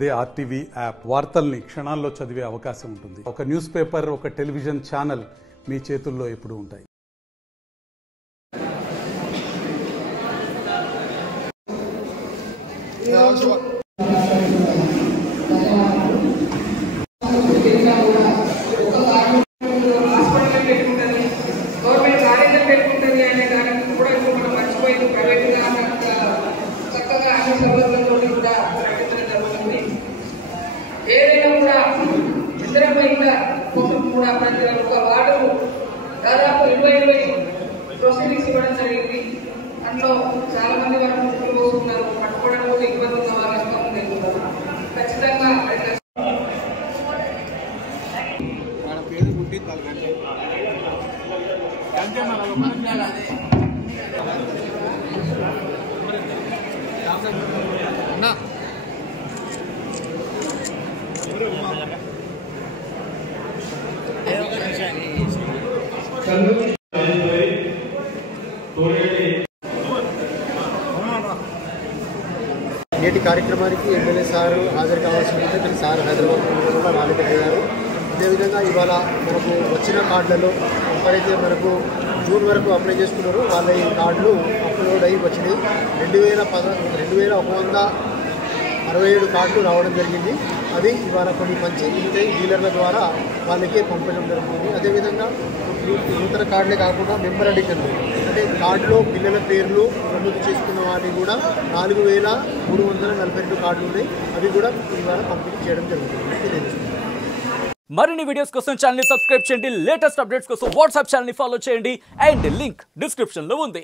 అదే RTV app వార్తల్ని క్షణాల్లో చదివే అవకాశం ఉంటుంది. ఒక న్యూస్ పేపర్, ఒక టెలివిజన్ ఛానల్ మీ చేతుల్లో ఎప్పుడూ ఉంటాయి. ఏదైనా కూడా ఇతరమైన కోసం కూడా ప్రతి ఒక్క వార్డు దాదాపు 20 ప్రొసీడింగ్స్ ఇవ్వడం జరిగింది. అందులో చాలా మంది వరకు ముక్కులు పోతున్నారు, పట్టుకోవడానికి కూడా ఇబ్బంది ఉన్న వాళ్ళ ఖచ్చితంగా నేటి కార్యక్రమానికి ఎమ్మెల్యే సార్ హాజరు కావాల్సి ఉంటే సార్ హైదరాబాద్ కూడా రాలేకపోయారు. అదేవిధంగా ఇవాళ మనకు వచ్చిన కార్డులలో ఎవరైతే మనకు జూన్ వరకు అప్లై చేసుకున్నారో వాళ్ళ ఈ కార్డులు అప్లోడ్ అయ్యి వచ్చినాయి. 2167 కార్డులు రావడం జరిగింది. అవి ఇవాళ కొన్ని మంచి డీలర్ల ద్వారా వాళ్ళకే పంపడం జరుగుతుంది. అదేవిధంగా నూతన కార్డులే కాకుండా మెంబర్ అడిషన్లు అంటే కార్డులో పిల్లల పేర్లు నమోదు చేసుకున్న వాటిని కూడా 4342 కార్డులు ఉన్నాయి. అవి కూడా ఇవాళ పంపిణీ చేయడం జరుగుతుంది. మరిన్ని వీడియోస్ కోసం ఛానల్ ని సబ్స్క్రైబ్ చేయండి. లేటెస్ట్ అప్డేట్స్ కోసం వాట్సాప్ ఛానల్ ని ఫాలో చేయండి. అండ్ లింక్ డిస్క్రిప్షన్ లో ఉంది.